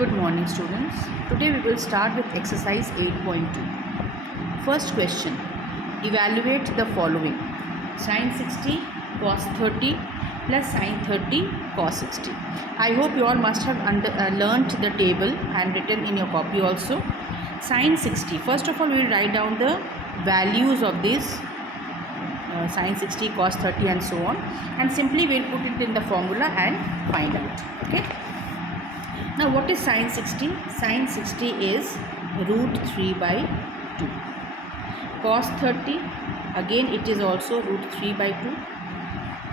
Good morning, students. Today we will start with exercise 8.2. First question. Evaluate the following. Sin 60 cos 30 plus sin 30 cos 60. I hope you all must have learnt the table and written in your copy also. Sin 60. First of all, we will write down the values of this sin 60, cos 30 and so on, and simply we will put it in the formula and find out. Okay. Now what is sin 60? Sin 60 is root 3 by 2. Cos 30, again it is also root 3 by 2.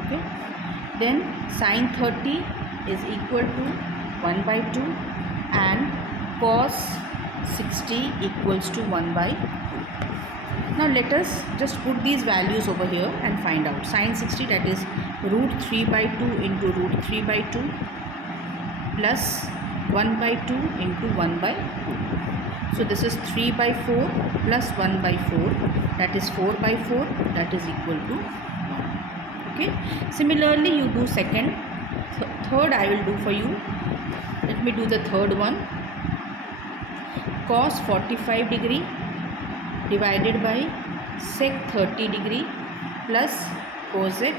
Okay. Then sin 30 is equal to 1 by 2 and cos 60 equals to 1 by 2. Now let us just put these values over here and find out. Sin 60, that is root 3 by 2 into root 3 by 2 plus 1 by 2 into 1 by 2. So this is 3 by 4 plus 1 by 4, that is 4 by 4, that is equal to 1. Okay. Similarly you do second. Third I will do for you. Let me do the third one. Cos 45 degree divided by sec 30 degree plus cosec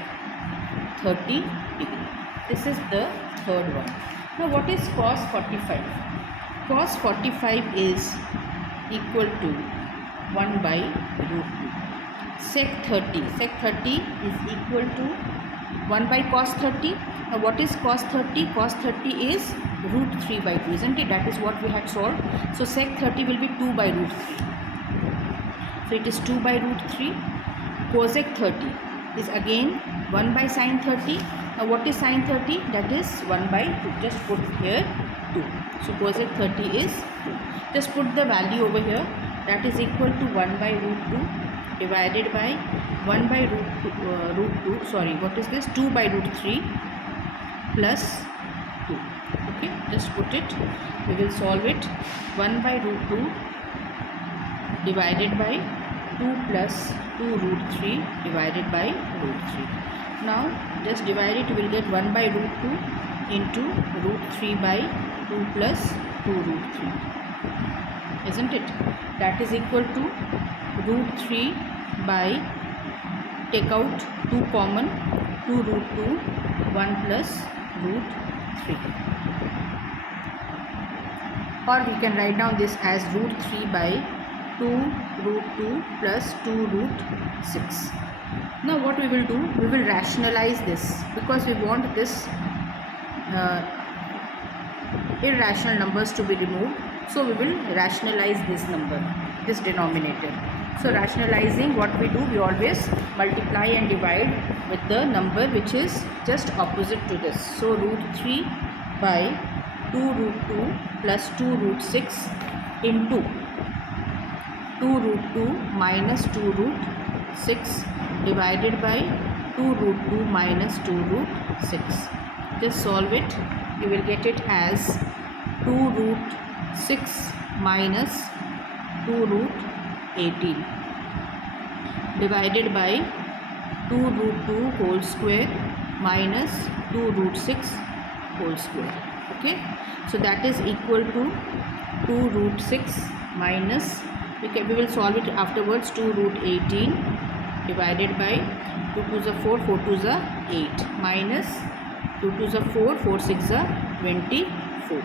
30 degree. This is the third one. Now what is cos 45? Cos 45 is equal to 1 by root 2. Sec 30. Sec 30 is equal to 1 by cos 30. Now what is cos 30? Cos 30 is root 3 by 2, isn't it? That is what we had solved. So sec 30 will be 2 by root 3. So it is 2 by root 3. Cosec 30 is again 1 by sin 30. Now what is sin 30? That is 1 by 2. Just put here 2. So cosec 30 is 2. Just put the value over here. That is equal to 1 by root 2 divided by 1 by root 2. Sorry, what is this? 2 by root 3 plus 2. Okay, just put it. We will solve it. 1 by root 2 divided by 2 plus 2 root 3 divided by root 3. Now just divide it, you will get 1 by root 2 into root 3 by 2 plus 2 root 3, isn't it? That is equal to root 3 by, take out 2 common, 2 root 2, 1 plus root 3. Or we can write down this as root 3 by 2 root 2 plus 2 root 6. Now what we will do, we will rationalize this because we want this irrational numbers to be removed. So we will rationalize this number, this denominator. So rationalizing, what we do, we always multiply and divide with the number which is just opposite to this. So root 3 by 2 root 2 plus 2 root 6 into 2 root 2 minus 2 root 6 divided by 2 root 2 minus 2 root 6. Just solve it. You will get it as 2 root 6 minus 2 root 18 divided by 2 root 2 whole square minus 2 root 6 whole square. Okay. So that is equal to 2 root 6 minus, we will solve it afterwards, 2 root 18 divided by 2 2s are 4, 4 2s are 8 minus 2 2s are 4, 4 6s are 24.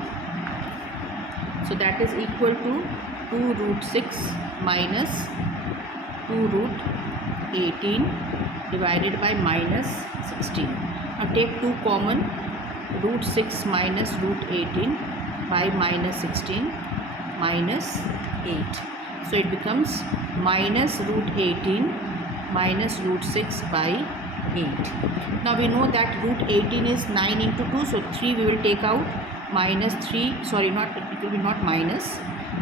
So that is equal to 2 root 6 minus 2 root 18 divided by minus 16. Now take 2 common, root 6 minus root 18 by minus 16 minus 8. So it becomes minus root 18 minus root 6 by 8. Now we know that root 18 is 9 into 2. So 3 we will take out, minus 3, sorry, not, it will be not minus,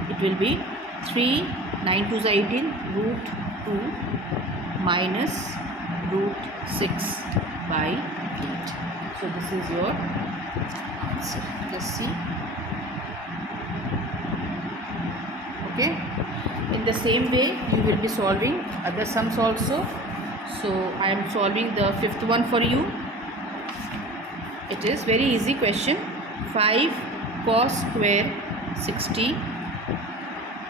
it will be 3, 9 2s are 18, root 2 minus root 6 by 8. So this is your answer. Let's see. Okay. In the same way you will be solving other sums also. So I am solving the fifth one for you. It is very easy question. 5 cos square 60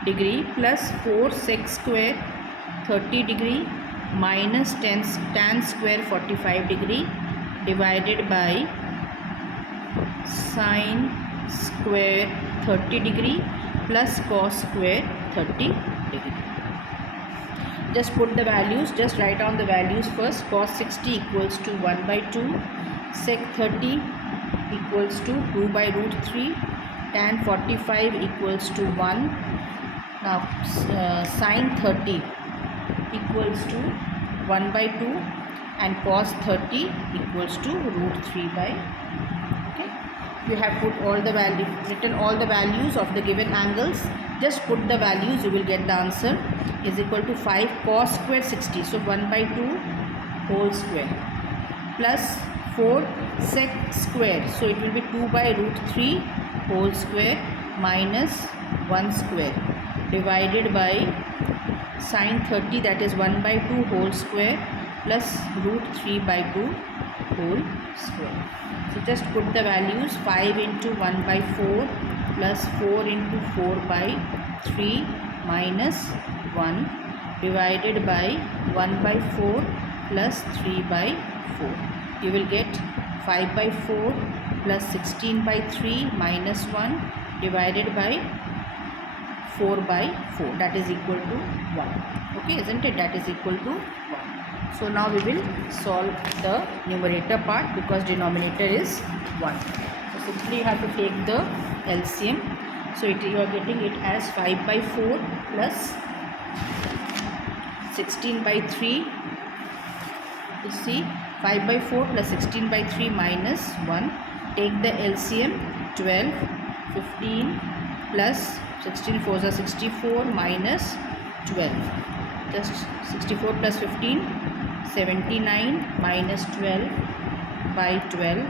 degree plus 4 sec square 30 degree minus tan square 45 degree divided by sin square 30 degree plus cos square 30 degree. Just put the values, just write down the values first. Cos 60 equals to 1 by 2, sec 30 equals to 2 by root 3, tan 45 equals to 1. Now sin 30 equals to 1 by 2 and cos 30 equals to root 3 by. Okay, you have put all the value, written all the values of the given angles. Just put the values, you will get the answer is equal to 5 cos square 60, so 1 by 2 whole square plus 4 sec square, so it will be 2 by root 3 whole square minus 1 square divided by sin 30, that is 1 by 2 whole square plus root 3 by 2 whole square. So just put the values, 5 into 1 by 4 plus 4 into 4 by 3 minus 1 divided by 1 by 4 plus 3 by 4. You will get 5 by 4 plus 16 by 3 minus 1 divided by 4 by 4, that is equal to 1. Okay, isn't it? That is equal to 1. So now we will solve the numerator part because denominator is 1. So simply you have to take the LCM. So you are getting it as 5 by 4 plus 16 by 3. You see, 5 by 4 plus 16 by 3 minus 1. Take the LCM, 12, 15 plus 16 4s are 64 minus 12. Just 64 plus 15, 79 minus 12 by 12,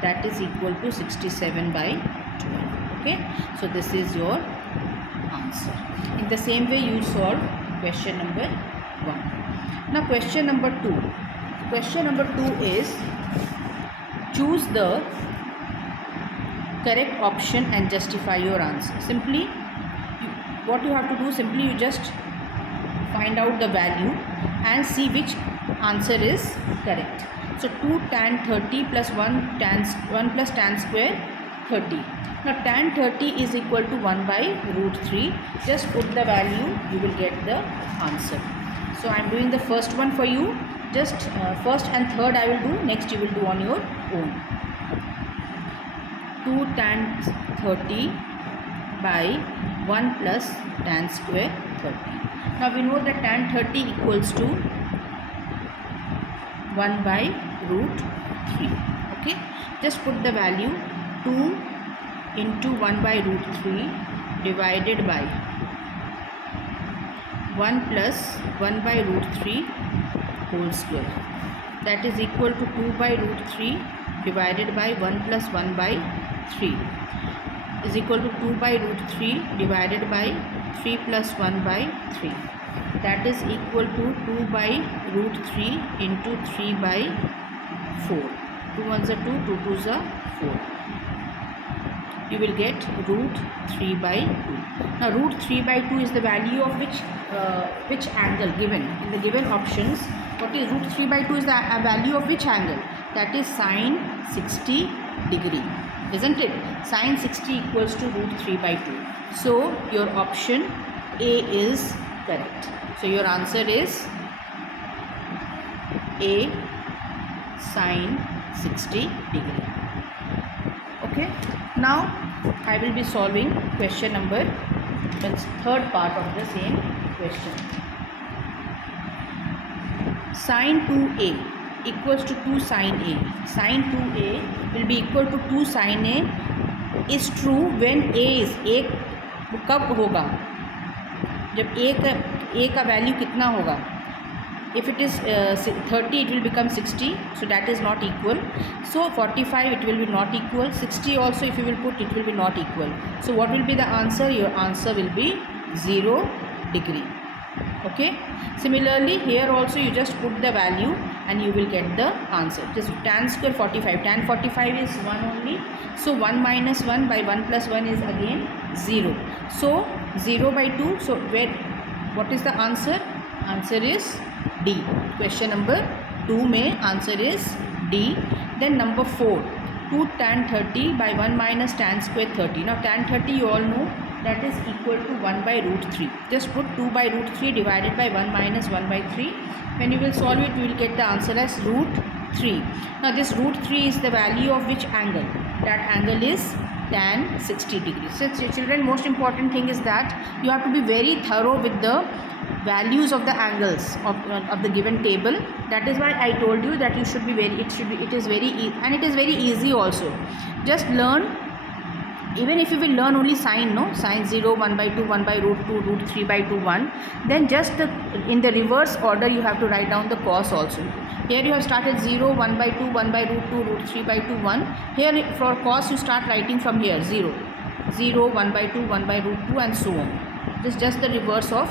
that is equal to 67 by 12. Okay, so this is your answer. In the same way you solve question number 1. Now question number 2. Question number 2 is choose the correct option and justify your answer. Simply what you have to do, simply you just find out the value and see which answer is correct. So 2 tan 30 plus 1 plus tan square 30. Now tan 30 is equal to 1 by root 3. Just put the value, you will get the answer. So I am doing the first one for you. Just first and third I will do, next you will do on your own. 2 tan 30 by 1 plus tan square 30. Now we know that tan 30 equals to 1 by root 3. Okay, just put the value 2 into 1 by root 3 divided by 1 plus 1 by root 3 whole square, that is equal to 2 by root 3 divided by 1 plus 1 by 3 is equal to 2 by root 3 divided by 3 plus 1 by 3, that is equal to 2 by root 3 into 3 by 4. 2 ones are 2, 2 twos are 4. You will get root 3 by 2. Now root 3 by 2 is the value of which angle given in the given options. What is root 3 by 2 is the value of which angle? That is sine 60 degree, isn't it? Sine 60 equals to root 3 by 2. So your option A is correct. So your answer is A, sine 60 degree. Okay, now I will be solving question number, that's third part of the same question. Sine 2A equals to 2 sine A. Sine 2A will be equal to 2 sine A is true when A is, A कब होगा, जब A का value कितना होगा? If it is 30 it will become 60, so that is not equal. So 45 it will be not equal. 60 also if you will put, it will be not equal. So what will be the answer? Your answer will be 0 degree. Okay. Similarly, here also you just put the value and you will get the answer. Just tan square 45. Tan 45 is 1 only. So 1 minus 1 by 1 plus 1 is again 0. So 0 by 2. So what is the answer? Answer is D. Question number 2 mein answer is D. Then number 4. 2 tan 30 by 1 minus tan square 30. Now tan 30 you all know that is equal to 1 by root 3. Just put 2 by root 3 divided by 1 minus 1 by 3. When you will solve it, you will get the answer as root 3. Now this root 3 is the value of which angle? That angle is tan 60 degrees. So children, most important thing is that you have to be very thorough with the values of the angles of the given table. That is why I told you that you should be very, it is very and it is very easy also. Just learn. Even if you will learn only sine, no, sine 0, 1 by 2, 1 by root 2, root 3 by 2, 1, then just in the reverse order you have to write down the cos also. Here you have started 0, 1 by 2, 1 by root 2, root 3 by 2, 1. Here for cos you start writing from here 0, 0, 1 by 2, 1 by root 2 and so on. This is just the reverse of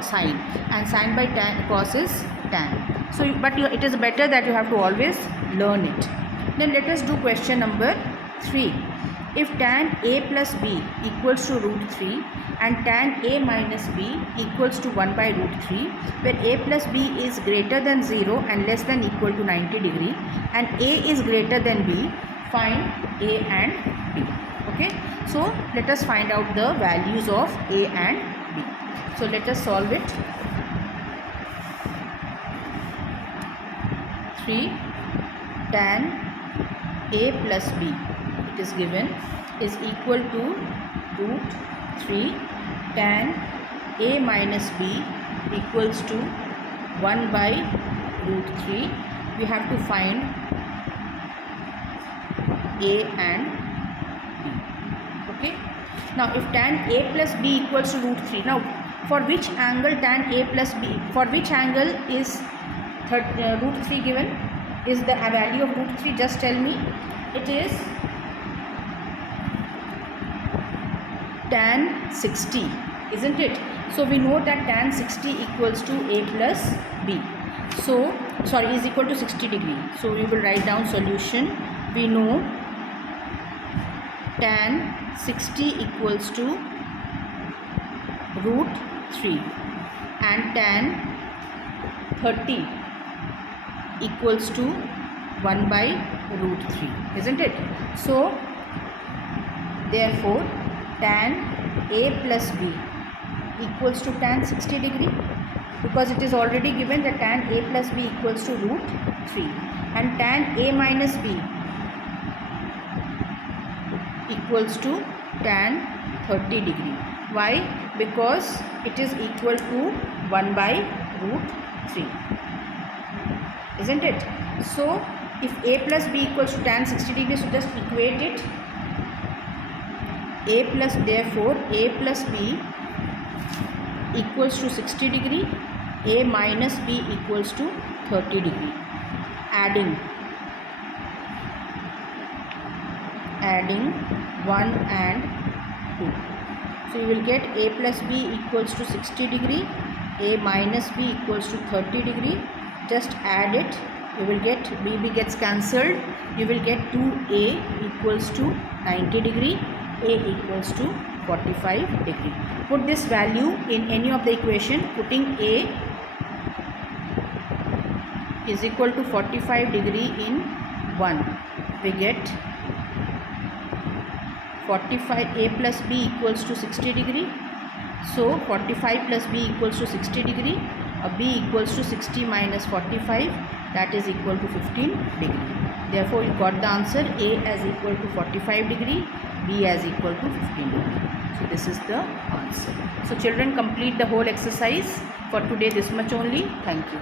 sine, and sine by tan, cos is tan. So but it is better that you have to always learn it. Then let us do question number 3. If tan a plus b equals to root 3 and tan a minus b equals to 1 by root 3, where a plus b is greater than 0 and less than equal to 90 degree and a is greater than b, find a and b. Okay, so let us find out the values of a and b. So let us solve it. 3 tan a plus b, it is given, is equal to root 3 tan a minus b equals to 1 by root 3. We have to find a and b. Okay. Now if tan a plus b equals to root 3, now for which angle tan a plus b, for which angle is root 3 given? Is the value of root 3? Just tell me. It is tan 60, isn't it? So we know that tan 60 equals to a plus b. So sorry, is equal to 60 degree. So we will write down solution. We know tan 60 equals to root 3 and tan 30 equals to 1 by root 3, isn't it? So therefore tan a plus b equals to tan 60 degree, because it is already given that tan a plus b equals to root 3, and tan a minus b equals to tan 30 degree. Why? Because it is equal to 1 by root 3, isn't it? So if a plus b equals to tan 60 degree, so just equate it. A plus, therefore a plus b equals to 60 degree, a minus b equals to 30 degree. Adding 1 and 2. So you will get a plus b equals to 60 degree, a minus b equals to 30 degree. Just add it. You will get b gets cancelled. You will get 2a equals to 90 degree, a equals to 45 degree. Put this value in any of the equation. Putting a is equal to 45 degree in 1, we get 45. A plus b equals to 60 degree. So 45 plus b equals to 60 degree. B equals to 60 minus 45, that is equal to 15 degree. Therefore you got the answer A as equal to 45 degree, B as equal to 15 degree. So this is the answer. So children, complete the whole exercise. For today this much only. Thank you.